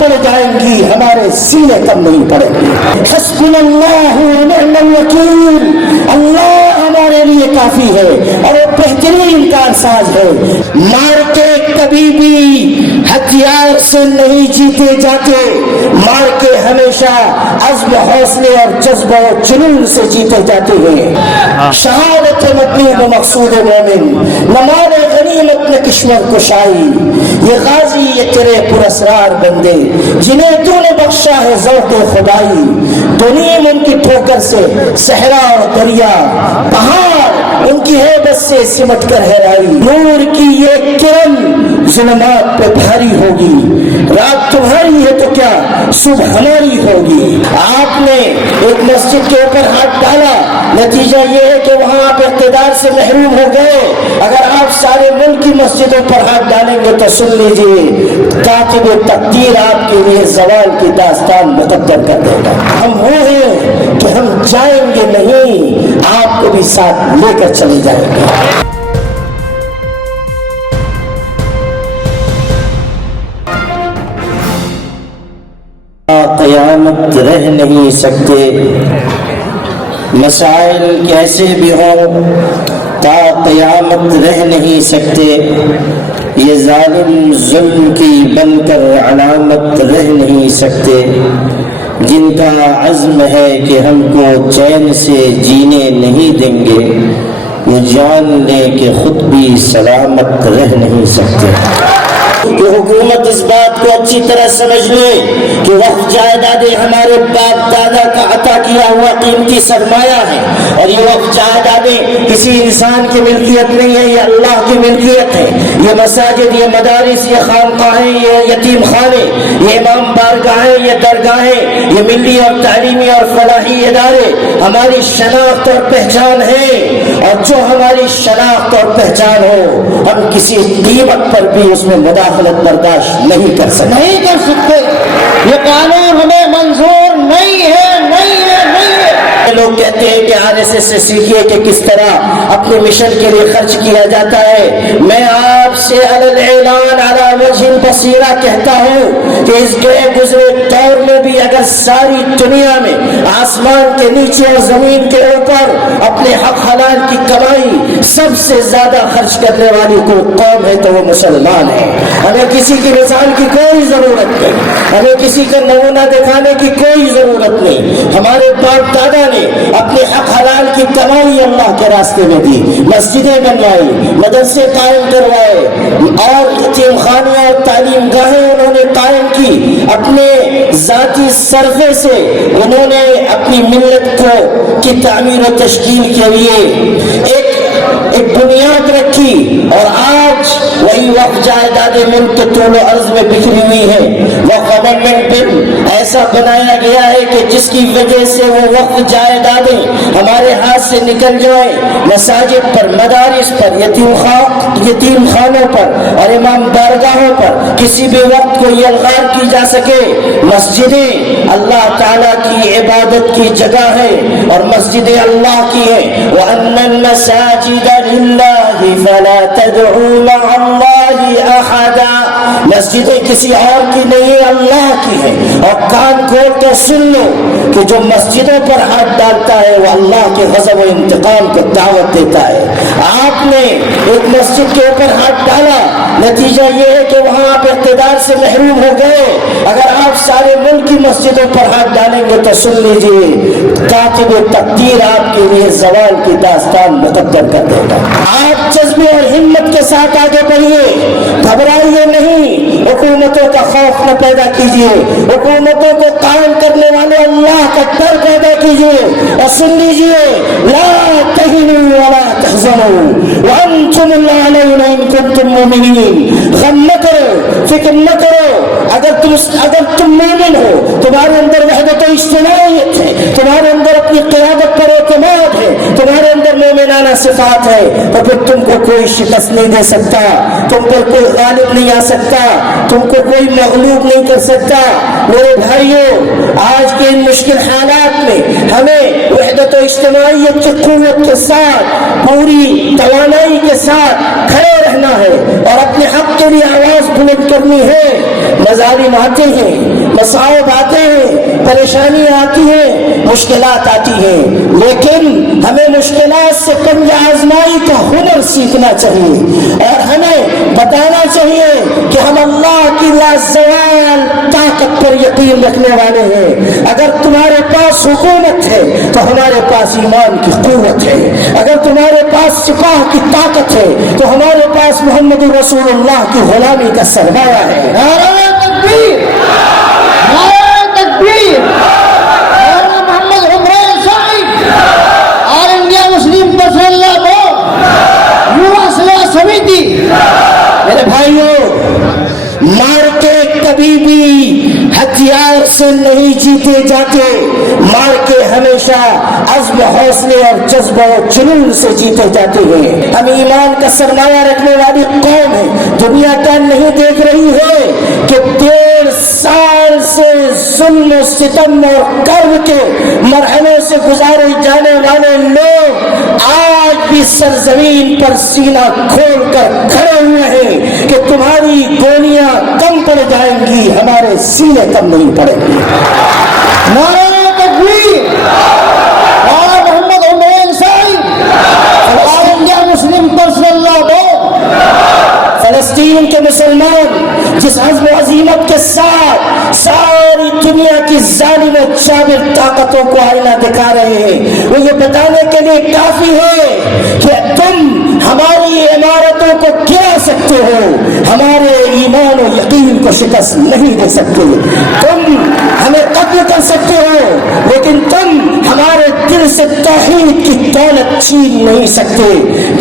پڑ جائیں گی، ہمارے سینے کم نہیں پڑیں گے۔ حسبنا اللہ و نعم الوکیل، اللہ ہمارے لیے کافی ہے اور وہ بہترین کارساز ہے۔ مار کے کبھی بھی ہتھیار سے نہیں جیتے جاتے، مار کے ہمیشہ عزم، حوصلے اور جذبہ و جنون سے جیتے جاتے ہیں۔ شہادت مطلوب و مقصود مومن، نمال غنیمت نے کشور کشائی، یہ غازی یہ تیرے پراسرار بندے جنہیں تو نے بخشا ہے ذوق خدائی، دنیم ان کی ٹھوکر سے صحرا اور دریا، پہاڑ ان کی ہیبت سے سمٹ کر ہرائی، نور کی یہ کرن ظلمات پہ بھاری ہوگی، رات تمہاری ہے تو کیا صبح ہماری ہوگی۔ آپ نے ایک مسجد کے اوپر ہاتھ ڈالا، نتیجہ یہ ہے کہ وہاں آپ اقتدار سے محروم ہو گئے۔ اگر آپ سارے ملک کی مسجدوں پر ہاتھ ڈالیں گے تو سن لیجیے، کاتب تقدیر آپ کے لیے زوال کی داستان مقدر کر دے گا۔ ہم وہ ہیں کہ ہم جائیں گے نہیں، آپ کو بھی ساتھ لے کر چلے جائیں گے۔ قیامت رہ نہیں سکتے، مسائل کیسے بھی ہوں تا قیامت رہ نہیں سکتے، یہ ظالم ظلم کی بن کر علامت رہ نہیں سکتے، جن کا عزم ہے کہ ہم کو چین سے جینے نہیں دیں گے، وہ جان لیں کہ خود بھی سلامت رہ نہیں سکتے۔ کہ حکومت اس بات کو اچھی طرح سمجھ لے کہ وقف جائیدادیں ہمارے باپ دادا کا عطا کیا ہوا قیمتی سرمایہ ہے، اور یہ وقف جائیدادیں کسی انسان کی ملکیت نہیں ہے، یہ اللہ کی ملکیت ہے۔ یہ مساجد، یہ مدارس، یہ خانقاہیں، یہ یتیم خانے، یہ امام بارگاہیں، یہ درگاہیں، یہ ملی اور تعلیمی اور فلاحی ادارے ہماری شناخت اور پہچان ہے، اور جو ہماری شناخت اور پہچان ہو ہم کسی قیمت پر بھی اس میں مداخلت برداشت نہیں کر سکتے۔ یہ قانون ہمیں منظور نہیں ہے۔ لوگ کہتے ہیں کہ RSS سے سیکھیے کہ کس طرح اپنے مشن کے لیے خرچ کیا جاتا ہے۔ میں آپ سے علی الاعلان علی وجہ بصیرہ کہتا ہوں کہ اس گئے گزرے دور میں بھی اگر ساری دنیا میں آسمان کے نیچے اور زمین کے اوپر اپنے حق حلال کی کمائی سب سے زیادہ خرچ کرنے والی کوئی قوم ہے تو وہ مسلمان ہے۔ ہمیں کسی کی مثال کی کوئی ضرورت نہیں، ہمیں کسی کا نمونہ دکھانے کی کوئی ضرورت نہیں۔ ہمارے باپ دادا نے اپنے حق حلال کی کمائی اللہ کے راستے میں دی، مسجدیں بنوائی، مدرسے قائم کروائے، اور یتیم خانے اور تعلیم گاہیں انہوں نے قائم کی۔ اپنے ذاتی صرفے سے انہوں نے اپنی ملت کی تعمیر و تشکیل کے لیے ایک بنیاد رکھی، اور آج وہی وقف جائیدادیں ملک کے طول و عرض میں بکھری ہوئی ہیں۔ وقف امنڈمنٹ بل ایسا بنایا گیا ہے کہ جس کی وجہ سے وہ وقف جائیدادیں ہمارے ہاتھ سے نکل جائیں، مساجد پر، مدارس پر، یتیم خانوں پر اور امام بارگاہوں پر کسی بھی وقت کو یلغار کی جا سکے۔ مسجدیں اللہ تعالیٰ کی عبادت کی جگہ ہے، اور مسجدیں اللہ کی ہیں۔ وَأَنَّ الْمَسَاجِدَ لِلَّهِ فَلَا تَدْعُوا مَعَ اللَّهِ أَحَدًا، مسجدیں کسی اور کی نہیں، اللہ کی ہیں۔ اور کان کھول کے سن لو کہ جو مسجدوں پر ہاتھ ڈالتا ہے وہ اللہ کے غضب و انتقام کو دعوت دیتا ہے۔ آپ نے ایک مسجد کے اوپر ہاتھ ڈالا، نتیجہ یہ ہے کہ وہاں آپ اقتدار سے محروم ہو گئے۔ اگر آپ سارے ملک کی مسجدوں پر ہاتھ ڈالیں گے تو سن لیجیے، کاتب تقدیر آپ کے لیے زوال کی داستان مقدر کر دے گا۔ آپ جذبے اور ہمت کے ساتھ آگے بڑھیے، گھبرائیے نہیں، حکومتوں کا خوف نہ پیدا کیجیے، حکومتوں کو قائم کرنے والے اللہ کا ڈر پیدا کیجیے، اور سن لیجیے، لا تہنوا ولا تحزنوا وانتم الاعلون ان کنتم مؤمنین۔ غم نہ کرو، فکر نہ کرو، اگر تم مومن ہو، تمہارے اندر وحدت و اجتماعیت ہے، تمہارے اندر اپنی قیادت پر اعتماد ہے، تمہارے اندر مومنانہ صفات ہے، تو پھر تم کو کوئی شکست نہیں دے سکتا، تم پر کوئی غالب نہیں آ سکتا، تم کو کوئی مغلوب نہیں کر سکتا۔ میرے بھائیوں، آج کے ان مشکل حالات میں ہمیں وحدت و اجتماعیت کی قوت کے ساتھ پوری توانائی کے ساتھ کھڑے رہنا ہے اور اپنے حق کے لیے آواز بلند کرنی ہے۔ مظالم آتے ہیں، مصائب آتے ہیں، پریشانی آتی ہیں، مشکلات آتی ہیں، لیکن ہمیں مشکلات سے پنجہ آزمائی کا ہنر سیکھنا چاہیے اور ہمیں بتانا چاہیے کہ ہم اللہ کی لازوال طاقت پر یقین رکھنے والے ہیں۔ اگر تمہارے پاس حکومت ہے تو ہمارے پاس ایمان کی قوت ہے، اگر تمہارے پاس سپاہ کی طاقت ہے تو ہمارے پاس محمد رسول اللہ کی غلامی کا سرمایہ ہے۔ نعرہ تکبیر، نعرہ تکبیر، نعرہ محمد عمران صاحب، آل انڈیا مسلم پرسنل لا بورڈ، یووا صلاح سمیتی۔ میرے بھائیوں، مار کے کبھی بھی ہتھیار سے نہیں جیتے جاتے، مار کے ہمیشہ عزم، حوصلے اور جذبہ و جنون سے جیتے جاتے ہیں۔ ہم ایمان کا سرمایہ رکھنے والی قوم ہے۔ دنیا کیا نہیں دیکھ رہی ہے کہ 1.5 سال سے ظلم و ستم اور کرب کے مرحلوں سے گزارے جانے والے لوگ آج بھی سرزمین پر سینہ کھول کر کھڑے ہوئے ہیں کہ تمہاری گولیاں کم پڑ جائیں گی، ہمارے سینے کم نہیں پڑیں گے۔ نعرہ تکبیر، نعرہ محمد عمران صاحب، آل انڈیا مسلم پرسنل لا بورڈ۔ فلسطین کے مسلمان جس عزم و عزیمت کے ساتھ ساری دنیا کی ظالم و جابر طاقتوں کو آئینہ دکھا رہے ہیں، وہ یہ بتانے کے لیے کافی ہے کہ تم ہماری عمارتوں کو گرا سکتے ہو، ہمارے ایمان و یقین کو شکست نہیں دے سکتے۔ تم ہمیں قتل کر سکتے ہو لیکن تم ہمارے دل سے توحید کی دولت چھین نہیں سکتے۔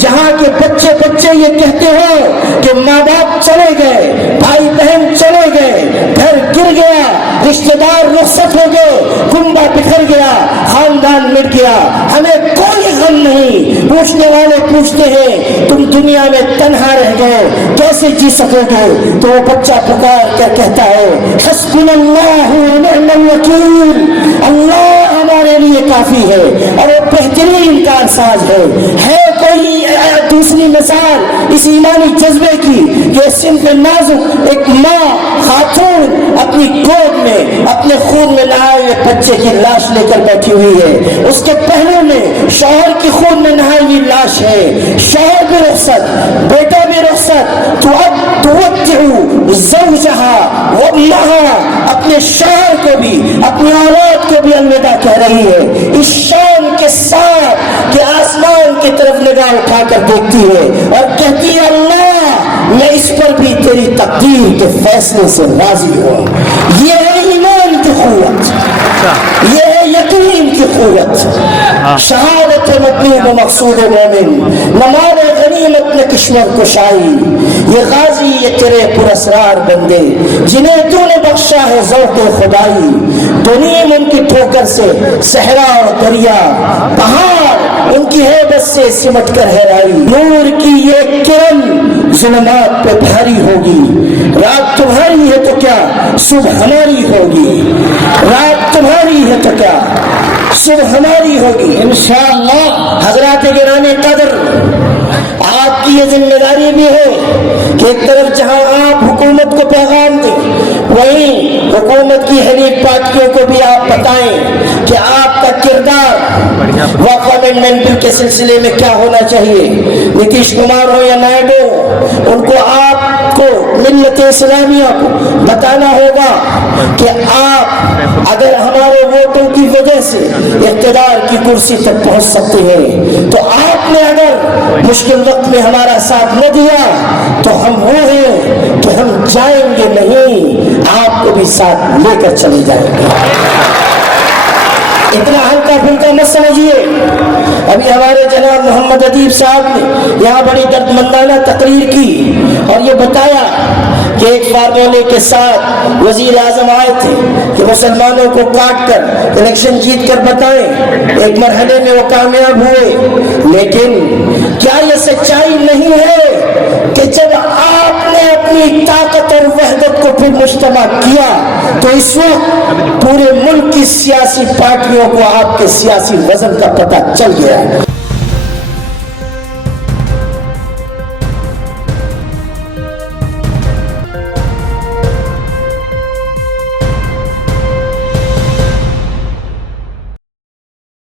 جہاں کے بچے یہ کہتے ہو کہ ماں باپ چلے گئے، بھائی بہن چلے گئے، گھر گر گیا، رشتہ دار رخصت ہو گئے، کنبہ بکھر گیا، خاندان مٹ گیا، ہمیں کوئی غم نہیں۔ پوچھنے والے پوچھتے ہیں تم دنیا میں تنہا رہ گئے، کیسے جی سکو گے؟ تو وہ بچہ پکار کر کہتا ہے حسبنا اللہ و نعم الوکیل، اللہ ہمارے لیے کافی ہے اور وہ بہترین کارساز ہے۔ کوئی دوسری مثال اس ایمانی جذبے کی کہ صنف نازک ایک ماں خاتون اپنی گود میں اپنے خون میں نہائے ہوئے بچے کی لاش لے کر بیٹھی ہوئی ہے، اس کے پہلو میں شوہر کی خون میں نہائی ہوئی لاش ہے، شوہر بھی رخصت، بیٹا بھی رخصت، تو اب توجہ زوجہا وابنہا، اپنے شوہر کو بھی اپنی اولاد کو بھی الوداع کہہ رہی ہے، اس شان کے ساتھ کہ آسمان کی طرف نگاہ اٹھا کر دیکھتی ہے اور کہتی ہے اللہ میں اس پر بھی تیری تقدیر کے فیصلے سے راضی ہوں۔ یہ ہے ایمان کی قوت، یہ ہے یقین کی قوت۔ شہادت مطلوب و مقصود مومن، نمال غنیمت نے کشور کشائی، یہ غازی یہ تیرے پراسرار بندے جنہیں تو نے بخشا ہے ذوق خدائی، دنیم ان کی ٹھوکر سے صحرا اور دریا، پہاڑ ان کی ہیبت سے سمٹ کر ہرائی، نور کی یہ کرن ظلمات پہ بھاری ہوگی، رات تمہاری ہے تو کیا صبح ہماری ہوگی، رات تمہاری ہے تو کیا صبح ہماری ہوگی انشاءاللہ۔ حضرات گرامی قدر، آپ کی یہ ذمہ داری بھی ہے کہ ایک طرف جہاں آپ حکومت کو پیغام دیں، وہیں حکومت کی حریف پارٹیوں کو بھی آپ بتائیں کہ آپ کا کردار وقف امینڈمنٹ بل کے سلسلے میں کیا ہونا چاہیے۔ نتیش کمار ہو یا نائیڈو، ان کو آپ کو ملت اسلامیہ کو بتانا ہوگا کہ آپ اگر ہمارے ووٹوں کی وجہ سے اقتدار کی کرسی تک پہنچ سکتے ہیں تو آپ نے اگر مشکل وقت میں ہمارا ساتھ نہ دیا تو ہم وہ ہیں کہ ہم جائیں گے نہیں، آپ کو بھی ساتھ لے کر چلے جائیں گے۔ اتنا ہلکا پھلکا مت سمجھیے۔ ابھی ہمارے جناب محمد ادیب صاحب نے یہاں بڑی دردمندانہ تقریر کی اور یہ بتایا کہ ایک فارمولے کے ساتھ وزیر اعظم آئے تھے کہ مسلمانوں کو کاٹ کر الیکشن جیت کر بتائیں، ایک مرحلے میں وہ کامیاب ہوئے، لیکن کیا یہ سچائی نہیں ہے کہ جب آپ نے اپنی طاقت اور وحدت کو پھر مجتمع کیا تو اس وقت پورے ملک کی سیاسی پارٹیوں کو آپ کے سیاسی وزن کا پتہ چل گیا ہے؟